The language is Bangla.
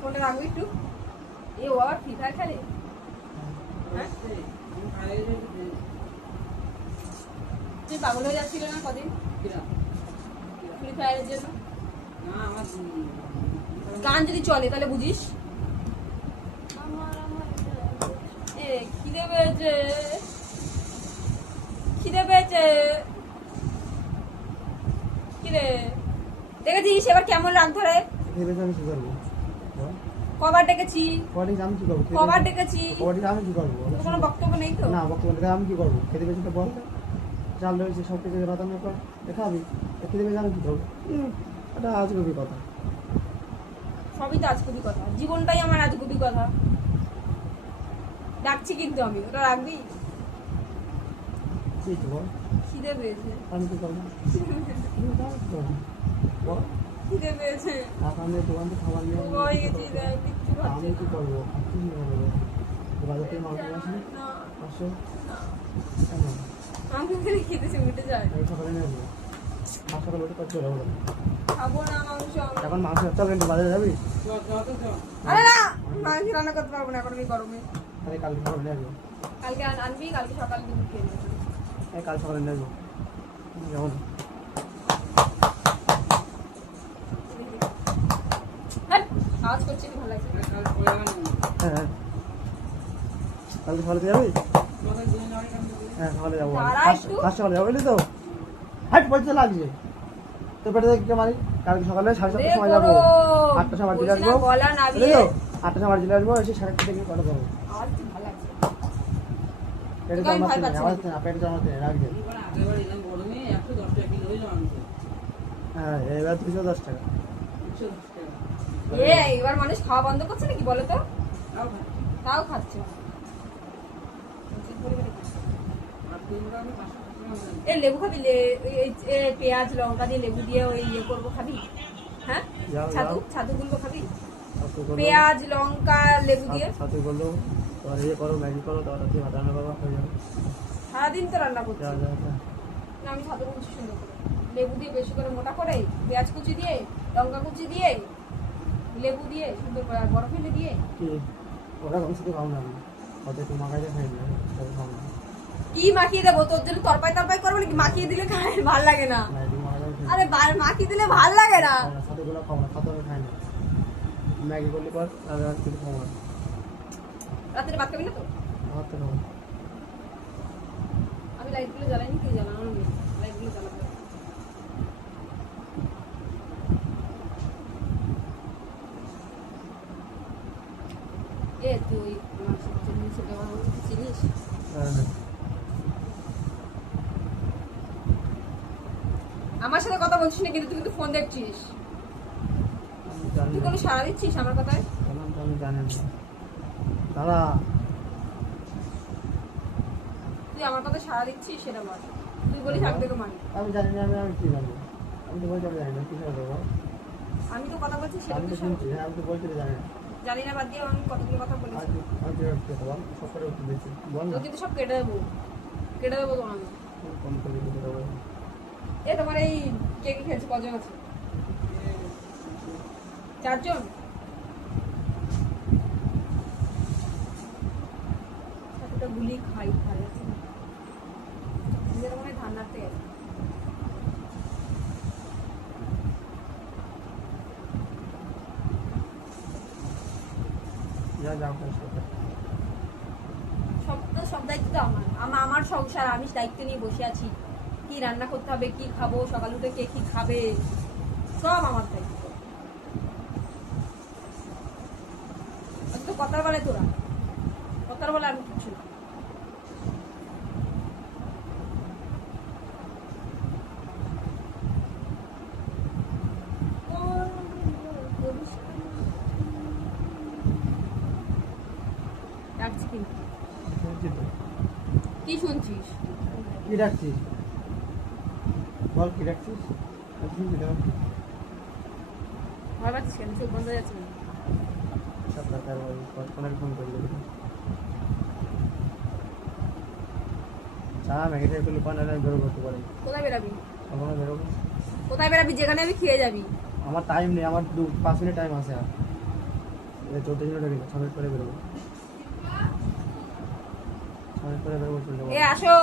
ফোনটা রাখবি একটু। এ ও আবার ফ্রি ফায়ার খেলে? হ্যাঁ তুই পাগল হয়ে যাচ্ছিল না কদিন ফ্রি ফায়ারের জন্য? গান যদি চলে তাহলে বুঝিস। এ খিদে পেয়েছে, খিদে পেয়েছে। কিরে দেখেছিস এবার কেমন রাগ ধরে? আমি কি করবো? কবার ডেকেছি, আমি কি করবো? কবার ডেকেছি, আমি কি করবো? কোনো বক্তব্য নেই তো? না বক্তব্য নেই, আমি কি করবো? খেতে পেয়েছি তো বল, চাল রয়েছে সব কিছু রাতানোর পর খাবি, খেতে পেয়েছি আমি কি করবো? এটা আজগুবি কথা। সবই তো আজগুবি কথা, জীবনটাই আমার আজগুবি কথা। ডাকছি কিন্তু আমি, ওটা রাখবি? কি বল? খিদে পেয়েছে। আমি কি করবো? খিদে পেয়েছে। আপনাদের দোকান থেকে খাবার নিয়ে হয়ে গেছি, কিচ্ছু আমি কি করবো? আপনি কি করবো? বাজার থেকে মাংস আসেন আসো কেন? আমাকে এখানে খেতেছে মিটে যায়। এই সকালে নেবো, আর সকালে ওটা করতে হবে। খাবো না মাংস। এখন মাংস চল কিন্তু বাজারে যাবি? আরে না, মাংস রান্না করতে পারবো না এখন এই গরমে। তাহলে কালকে সকালে নেবো। কালকে আনবি, কালকে সকালে দুপুর খেয়ে নেবো। এই কাল সকালে নেবো যেমন। হ্যাঁ আওয়াজ করছি ভালো লাগছে। হ্যাঁ হ্যাঁ কালকে সকালে যাবি? হ্যাঁ সকালে যাবো, ফার্স্ট সকালে যাবো বুঝলি তো? হাট পয়সা লাগছে তো পেটে দেখতে মারি। কালকে সকালে 7:30টার সময় যাবো, 8টার সময় চলে আসবো, বুঝলি তো? 8টার সময় চলে আসবো, এসে 8:30 থেকে কটা দেবো। পেটে জল মারতে নেই, আমার না পেটে জল মারতে নেই, রাখবে। হ্যাঁ এবার 210 টাকা। এবার মানুষ খাওয়া বন্ধ করছে নাকি বলো তো? তাও খাচ্ছে। এ লেবু খাবি? পেঁয়াজ লঙ্কা দিয়ে লেবু দিয়ে ওই ইয়ে করবো, খাবি? হ্যাঁ ছাতু, ছাতু গুলো খাবি? পেঁয়াজ লঙ্কা লেবু দিয়ে ছাতু করলো, তোমার ইয়ে করো, ম্যাগি করো, তারপর দিয়ে ভাত রান্না করো, হয়ে যাবে। সারাদিন তো রান্না করছি না আমি। ছাতু কুচি সুন্দর করে লেবু দিয়ে বেশি করে মোটা করে, পেঁয়াজ কুচি দিয়ে লঙ্কা কুচি দিয়ে লেবু দিয়ে সুন্দর করে, আর বরফ ফেলে দিয়ে। কি ওরা কম শুধু খাও না, আমি হয়তো একটু মাখাইতে খাই না, খাও না। কি মাখিয়ে দেবো তোর জন্য? তরপাই তরপাই করবো নাকি? মাখিয়ে দিলে খাই ভাল লাগে না। আরে মাখিয়ে দিলে ভাল লাগে না। ছাতুগুলো খাও না, ছাতু আমি খাই না। ম্যাগি করলে পর আর কিছু খাবো না। রাত্রে ভাত খাবি না তো? ভাত তো খাবো। আমি লাইটগুলো জ্বালাইনি, কি জ্বালানো নেই, লাইটগুলো জ্বালাবো। তুই চিনিস? আমার সাথে কথা বলছিস না কিন্তু তুই কিন্তু ফোন দেখছিস। তুই কোনো সাড়া দিচ্ছিস আমার কথায়? আমি জানি না দাদা, তুই আমার কথায় সাড়া দিচ্ছিস সেটা বল। তুই বলিস আমি তোকে মানি। আমি জানি না, আমি কি জানবো? আমি তো বলছি আমি জানি না, কি করে দেবো? আমি তো কথা বলছি সেটা আমি তো তো শুনছি, আমি তো বলছি জানি না। জানি না বাদ দিয়ে আমি কতগুলো কথা বলেছি। আমি বল সব করে উঠতে দিচ্ছি, বল না। তো কিন্তু সব কেটে দেবো, কেটে দেবো তোমার। কম করে দিতে দেবো। তোমার এই কে কে খেলছে? কজন আছে? 4 জন। একটা গুলি খাই খাই আছে নিজের মনে ধান নাড়তে গেছে। সব দায়িত্ব আমার সংসার, আমি দায়িত্ব নিয়ে বসে আছি। কি রান্না করতে হবে, কি খাবো, সকাল উঠে কে কি খাবে, সব আমার দায়িত্ব। তো কথার বেলায় তোরা, কথার বেলায় আমি কিচ্ছু না। কি শুনছিস? কি ডাকছিস বল, কি ডাকছিস? ভয় পাচ্ছিস কেন? চোখ বন্ধ হয়ে যাচ্ছে না? ফোন করলি সারা ম্যাগিটা একটু লুকান, বেরো করতে পারি। কোথায় বেরাবি? কখনো বেরোবো। কোথায় বেরাবি? যেখানে আমি খেয়ে যাবি। আমার টাইম নেই, আমার 5 মিনিট টাইম আছে আর 14 মিনিট হয়ে গেছে, 6 মিনিট পরে বেরোবো, 6 মিনিট পরে বেরোবো, চলে যাবো। আসো